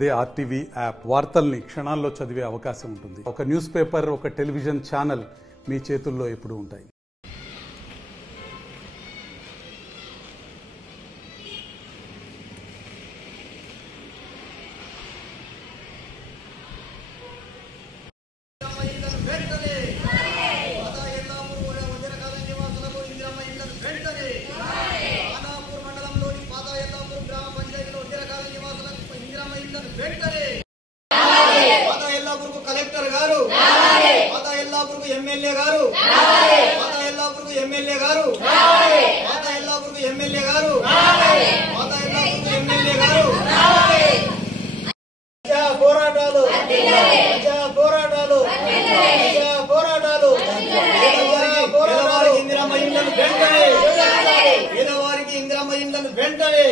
అదే RTV app వార్తల్ని క్షణాల్లో చదివే అవకాశం ఉంటుంది. ఒక న్యూస్ పేపర్, ఒక టెలివిజన్ ఛానల్ మీ చేతుల్లో ఎప్పుడూ ఉంటాయి. కలెక్టర్ గారు, మాతా ఎల్లాపూర్కు ఎమ్మెల్యే గారు, మాతా ఎల్లాపూర్కు ఎమ్మెల్యే గారు, మాతా ఎల్లాపూర్కు ఎమ్మెల్యే గారు, మాతా ఎల్లాపూర్కు ఎమ్మెల్యే గారు. ప్రజా పోరాటాలు, ప్రజా పోరాటాలు, ప్రజా పోరాటాలు. పేదవారికి ఇందిరమ్మ ఇళ్లను వెంటనే, పేదవారికి ఇందిరమ్మ ఇళ్లను వెంటనే,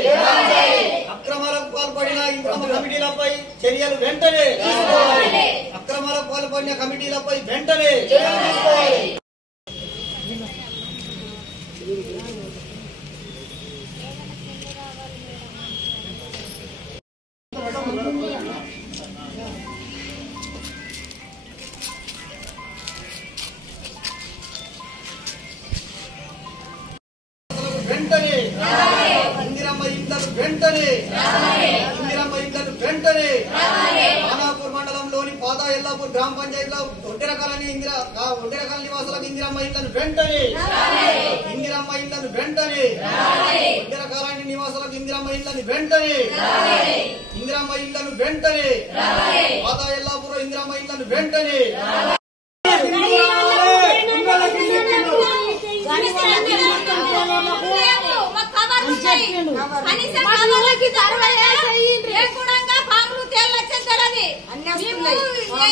అక్రమాలకు పాల్పడిన ఇందిరమ్మ కమిటీలపై చర్యలు వెంటనే తీసుకోవాలి. అక్రమాలకు పాల్పడిన కమిటీలపై వెంటనే చర్యలు తీసుకోవాలి. వెంటనే ఇందిరమ్మ ఇళ్లను వెంటనే, ఇందిరమ్మ ఇళ్లను వెంటనే. ఖానాపూర్ మండలంలోని పాతా ఎల్లాపూర్ గ్రామ పంచాయతీలో ఒంటెర కాలనీ నివాసులకు ఇందిరమ్మ ఇళ్లను వెంటనే, ఇందిరమ్మ ఇళ్లను వెంటనే. ఒంటెర కాలనీ నివాసులకు ఇందిరమ్మ ఇళ్లను వెంటనే, ఇందిరమ్మ ఇళ్లను వెంటనే. పాతా ఎల్లాపూర్ ఇందిరమ్మ ఇళ్లను వెంటనే.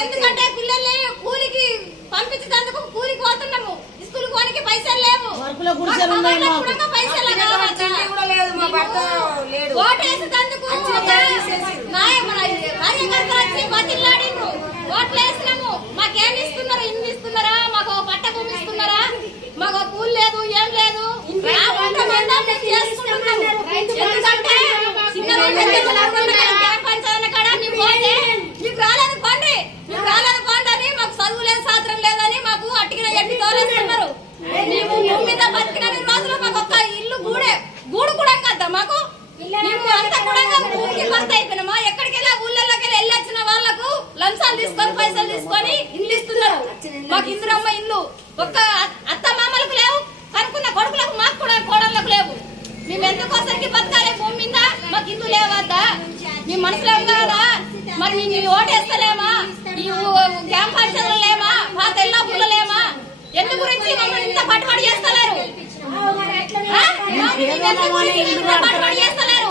ఎందుకంటే పిల్లల్ని కూలికి పంపించేందుకు కూలికి పోతున్నాము, స్కూల్ కోనికి పైసలు లేవు, పైసలు ఓటేసేందుకు కార్యకర్తలు వచ్చి బతిలాడిండ్రు. ఓట్లు వేసినాము, మాకేం ఇస్తున్నారు, ఇన్ని ఇస్తున్నారా, మాకు పట్ట భూమి ఇస్తున్నారా, మాకు కూలి లేదు, ఏం లేదు. ఎందుకంటే పంచాయతీల కాడ మీకు పోతే మీకు రాలేదు పండి, మీకు రాలేదు పండి అని, మాకు చదువు లేదు, సాత్రం లేదని మాకు అట్టిగిన ఎట్టి తోలేస్తున్నారు. మేము భూమి మీద బతికిన రోజులు మాకు ఒక్క ఇల్లు గూడు కూడా కదా మాకు. మేము అంతా కూడా భూమికి భర్త అయిపోయినామా. ఎక్కడికి వెళ్ళా ఊళ్ళలోకి వెళ్ళొచ్చిన వాళ్ళకు లంచాలు తీసుకొని పైసలు తీసుకొని ఇల్లు ఇస్తున్నారు. మాకు ఇందిరమ్మ ఇల్లు ఒక్క అత్త మామలకు లేవు, అనుకున్న కొడుకులకు మాకు కూడా కోడళ్లకు లేవు. మేము ఎందుకోసరికి బతకాలి భూమి మీద, మాకు ఇల్లు లేవద్దా, మీ మనసులో కాదా, మరి మేము ఓటేస్తలేమా, ఈ క్యాంప్ పంచాయతీలు లేమా, పాత ఎల్లాపూర్లో లేమా, ఎందు గురించి మమ్మల్ని ఇంత పట్టుబడి చేస్తలేరు, పట్టుబడి చేస్తలేరు.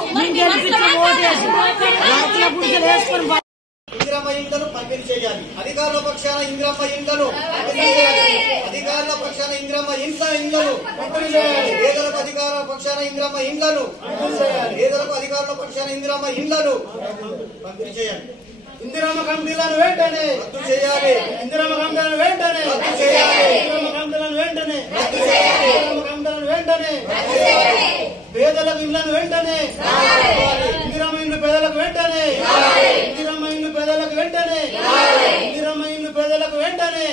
ఇందిరమ్మ ఇళ్లను పంపిణీ చేయాలి. అధికారుల పక్షాన ఇందిరమ్మ ఇళ్లను పంపిణీ చేయాలి. అధికారుల పక్షాన ఇందిరమ్మ ఇళ్లను పంపిణీ చేయాలి. పేదలకు అధికారుల పక్షాన ఇందిరమ్మ ఇళ్లను పంపిణీ చేయాలి. పేదలకు అధికారుల పక్షాన ఇందిరమ్మ ఇళ్లను పంపిణీ చేయాలి. ఇందిరమ్మ కమిటీలను వెంటనే రద్దు చేయాలి. ఇందిరమ్మ కమిటీలను వెంటనే రద్దు చేయాలి. ఇందిరమ్మ కమిటీలను వెంటనే రద్దు చేయాలి. ఇందిరమ్మ కమిటీలను వెంటనే రద్దు చేయాలి. పేదలకు ఇళ్లను వెంటనే ఇందిరమ్మ ఇల్లు పేదలకు వెంటనే, ఇందిరమ్మ ఇల్లు పేదలకు వెంటనే, ఇందిరమ్మ ఇల్లు పేదలకు వెంటనే.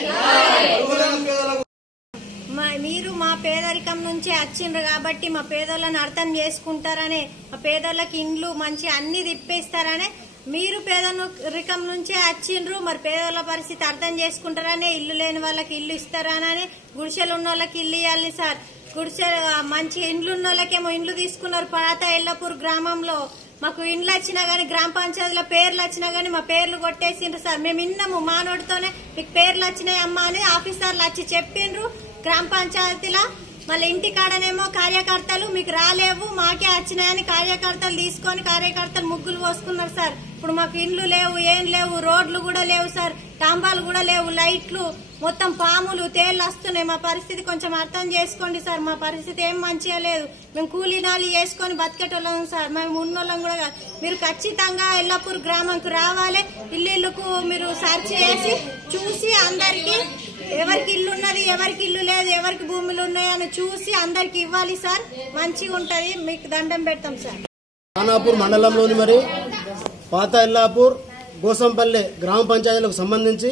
మీరు మా పేదరికం నుంచి వచ్చిండ్రు కాబట్టి మా పేదలను అర్థం చేసుకుంటారనే, మా పేదలకు ఇండ్లు మంచి అన్ని తిప్పేస్తారనే, మీరు పేదరికం నుంచే వచ్చిండ్రు, మరి పేదల పరిస్థితి అర్థం చేసుకుంటారనే, ఇల్లు లేని వాళ్ళకి ఇల్లు ఇస్తారనే, గుడిసెలు ఉన్న వాళ్ళకి ఇల్లు ఇవ్వాలి సార్. గుడిసె మంచి ఇండ్లు ఉన్న వాళ్ళకేమో ఇండ్లు తీసుకున్నారు. పాత ఎల్లాపూర్ గ్రామంలో మాకు ఇండ్లు వచ్చినా గానీ, గ్రామ పంచాయతీలో పేర్లు వచ్చినా గానీ మా పేర్లు కొట్టేసిండ్రు సార్. మేము విన్నాము, మా నోటితోనే మీకు పేర్లు వచ్చినాయి అమ్మా అని ఆఫీసర్లు వచ్చి చెప్పిండ్రు గ్రామ పంచాయతీలో. మళ్ళీ ఇంటికాడనేమో కార్యకర్తలు మీకు రాలేవు, మాకే వచ్చినాయని కార్యకర్తలు తీసుకొని కార్యకర్తలు ముగ్గులు పోసుకున్నారు సార్. ఇప్పుడు మాకు ఇండ్లు లేవు, ఏం లేవు, రోడ్లు కూడా లేవు సార్, టాంబాలు కూడా లేవు, లైట్లు మొత్తం పాములు తేళ్లు వస్తున్నాయి. మా పరిస్థితి కొంచెం అర్థం చేసుకోండి సార్. మా పరిస్థితి ఏం మంచిగా లేదు. మేము కూలీనాలు చేసుకొని బతికేటోళ్ళం సార్. మేము ఉన్నోళ్ళం కూడా కాదు. మీరు ఖచ్చితంగా ఎల్లాపూర్ గ్రామంకు రావాలి. ఇల్లుకు మీరు సర్చ్ చేసి చూసి అందరికి ఎవరికి ఇల్లు ఉన్నది, ఎవరికి ఇల్లు లేదు, ఎవరికి భూములు ఉన్నాయని చూసి అందరికి ఇవ్వాలి సార్. మంచిగా ఉంటది. మీకు దండం పెడతాం సార్. ఖానాపూర్ మండలంలోని మరి పాత ఎల్లాపూర్ గోసంపల్లె గ్రామ పంచాయతీలకు సంబంధించి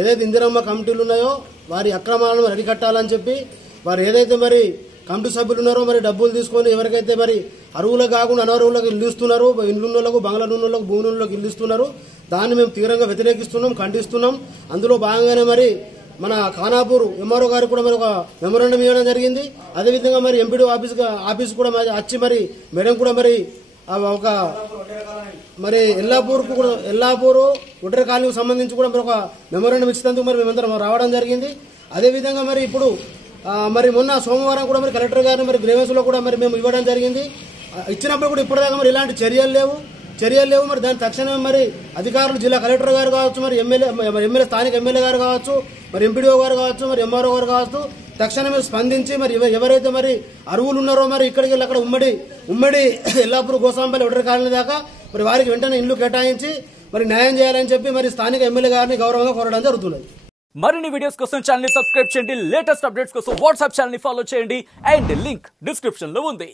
ఏదైతే ఇందిరమ్మ కమిటీలు ఉన్నాయో వారి అక్రమాలను అరికట్టాలని చెప్పి వారు ఏదైతే మరి కమిటీ సభ్యులు ఉన్నారో మరి డబ్బులు తీసుకొని ఎవరికైతే మరి అరువులకు కాకుండా అనర్హులకు ఇల్లు ఇస్తున్నారు, ఇండ్లున్నోళ్లకు బంగ్లాలున్నోళ్లకు భూములకు ఇల్లు ఇస్తున్నారు, దాన్ని మేము తీవ్రంగా వ్యతిరేకిస్తున్నాం, ఖండిస్తున్నాం. అందులో భాగంగానే మరి మన ఖానాపూర్ ఎంఆర్ఓ గారికి కూడా మరి ఒక మెమోరాండం ఇవ్వడం జరిగింది. అదేవిధంగా మరి ఎంపీడీ ఆఫీస్ కూడా వచ్చి మరి మేడం కూడా మరి ఒక మరి ఎల్లాపూర్ ఒడ్ర కాలనీకి సంబంధించి కూడా మరి ఒక మెమోరాండం ఇచ్చినందుకు మరి మేమందరం రావడం జరిగింది. అదేవిధంగా మరి ఇప్పుడు మరి మొన్న సోమవారం కూడా మరి కలెక్టర్ గారిని మరి గ్రీవెన్స్లో కూడా మరి మేము ఇవ్వడం జరిగింది. ఇచ్చినప్పుడు కూడా ఇప్పటిదాకా మరి ఇలాంటి చర్యలు లేవు. మరి దాని తక్షణమే మరి అధికారులు జిల్లా కలెక్టర్ గారు కావచ్చు, మరి ఎమ్మెల్యే స్థానిక ఎమ్మెల్యే గారు కావచ్చు, మరి ఎంపీడీఓ గారు కావచ్చు, మరి ఎంఆర్ఓ గారు కావచ్చు, తక్షణమే స్పందించి మరి ఎవరైతే మరి అరువులు ఉన్నారో మరి ఇక్కడికి వెళ్ళి అక్కడ ఉమ్మడి ఎల్లాపూర్ గోసాంపల్లి ఒడ్ర కాలనీ దాకా మరి వారికి వెంటనే ఇల్లు కేటాయించి మరి న్యాయం చేయాలని చెప్పి మరి స్థానిక ఎమ్మెల్యే గారిని గౌరవంగా కోరడం జరుగుతున్నది. మరిన్ని వీడియోస్ కోసం ఛానల్ ని సబ్స్క్రైబ్ చేయండి, లేటెస్ట్ అప్డేట్స్ కోసం వాట్సాప్ ఛానల్ ని ఫాలో చేయండి అండ్ లింక్ డిస్క్రిప్షన్ లో ఉంది.